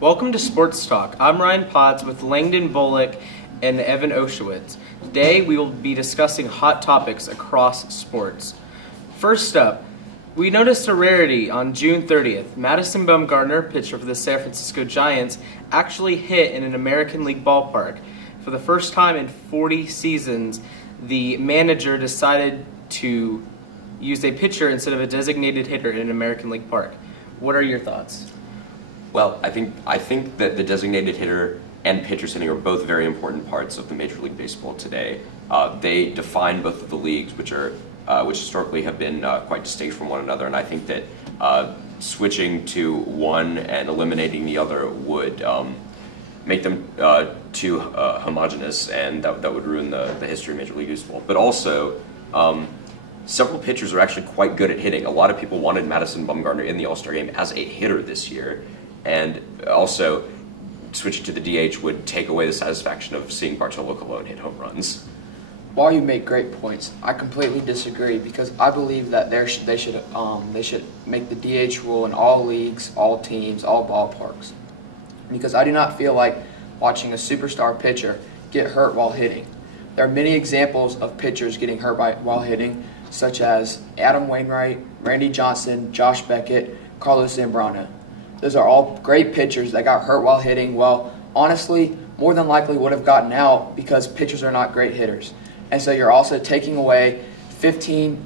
Welcome to Sports Talk. I'm Ryan Potts with Langdon Bullock and Evan Oshowitz. Today we will be discussing hot topics across sports. First up, we noticed a rarity on June 30th. Madison Bumgarner, pitcher for the San Francisco Giants, actually hit in an American League ballpark. For the first time in 40 seasons, the manager decided to use a pitcher instead of a designated hitter in an American League park. What are your thoughts? Well, I think that the designated hitter and pitcher sitting are both very important parts of the Major League Baseball today. They define both of the leagues, which historically have been quite distinct from one another, and I think that switching to one and eliminating the other would make them too homogenous, and that would ruin the history of Major League Baseball. But also, several pitchers are actually quite good at hitting. A lot of people wanted Madison Bumgarner in the All-Star game as a hitter this year. And also, switching to the DH would take away the satisfaction of seeing Bartolo Colon hit home runs. While you make great points, I completely disagree because I believe that they should make the DH rule in all leagues, all teams, all ballparks. Because I do not feel like watching a superstar pitcher get hurt while hitting. There are many examples of pitchers getting hurt while hitting, such as Adam Wainwright, Randy Johnson, Josh Beckett, Carlos Zambrano. Those are all great pitchers that got hurt while hitting. Well, honestly, more than likely would have gotten out because pitchers are not great hitters. And so you're also taking away 15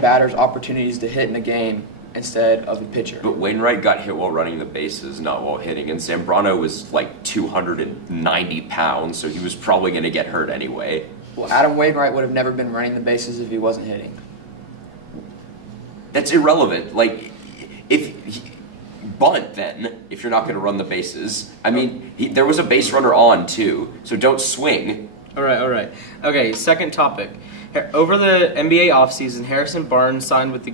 batters' opportunities to hit in a game instead of a pitcher. But Wainwright got hit while running the bases, not while hitting. And Zambrano was like 290 pounds, so he was probably going to get hurt anyway. Well, Adam Wainwright would have never been running the bases if he wasn't hitting. That's irrelevant. Like, bunt then, if you're not going to run the bases. I mean, there was a base runner on, too, so don't swing. All right. Okay, second topic. Over the NBA offseason, Harrison Barnes signed with the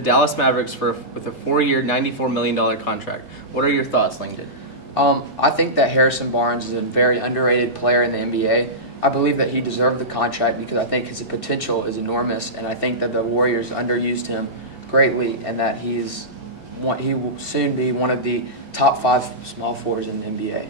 Dallas Mavericks with a 4-year, $94 million contract. What are your thoughts, Langdon? I think that Harrison Barnes is a very underrated player in the NBA. I believe that he deserved the contract because I think his potential is enormous, and I think that the Warriors underused him greatly, and that he will soon be one of the top 5 small forwards in the NBA.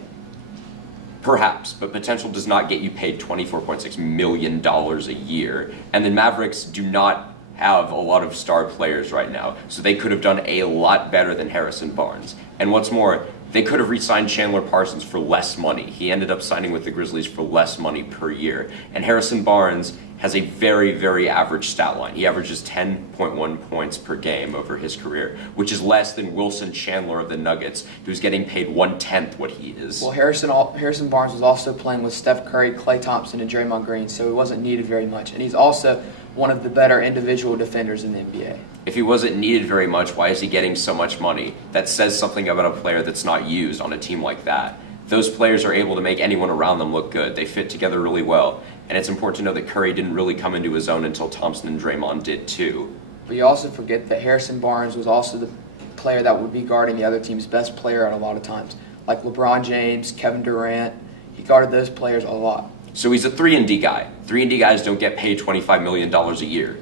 Perhaps, but potential does not get you paid $24.6 million a year, and the Mavericks do not have a lot of star players right now, so they could have done a lot better than Harrison Barnes. And what's more, they could have re-signed Chandler Parsons for less money. He ended up signing with the Grizzlies for less money per year. And Harrison Barnes has a very, very average stat line. He averages 10.1 points per game over his career, which is less than Wilson Chandler of the Nuggets, who's getting paid 1/10 what he is. Well, Harrison Barnes was also playing with Steph Curry, Klay Thompson, and Draymond Green, so he wasn't needed very much. And he's also one of the better individual defenders in the NBA. If he wasn't needed very much, why is he getting so much money? That says something about a player that's not used on a team like that. Those players are able to make anyone around them look good. They fit together really well. And it's important to know that Curry didn't really come into his own until Thompson and Draymond did too. But you also forget that Harrison Barnes was also the player that would be guarding the other team's best player at a lot of times. Like LeBron James, Kevin Durant. He guarded those players a lot. So he's a 3-and-D guy. 3-and-D guys don't get paid $25 million a year.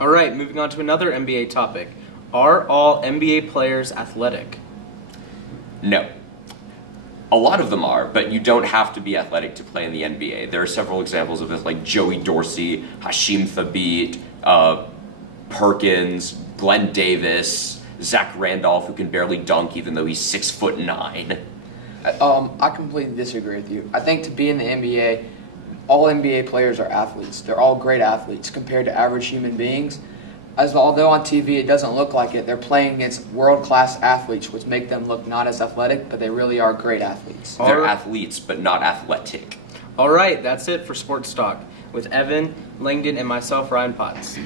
All right, moving on to another NBA topic. Are all NBA players athletic? No. A lot of them are, but you don't have to be athletic to play in the NBA. There are several examples of this, like Joey Dorsey, Hasheem Thabeet, Perkins, Glenn Davis, Zach Randolph, who can barely dunk even though he's 6'9". I completely disagree with you. I think to be in the NBA, all NBA players are athletes. They're all great athletes compared to average human beings. Although on TV it doesn't look like it, they're playing against world-class athletes, which make them look not as athletic, but they really are great athletes. They're athletes, but not athletic. All right, that's it for Sports Talk with Evan, Langdon, and myself, Ryan Potts.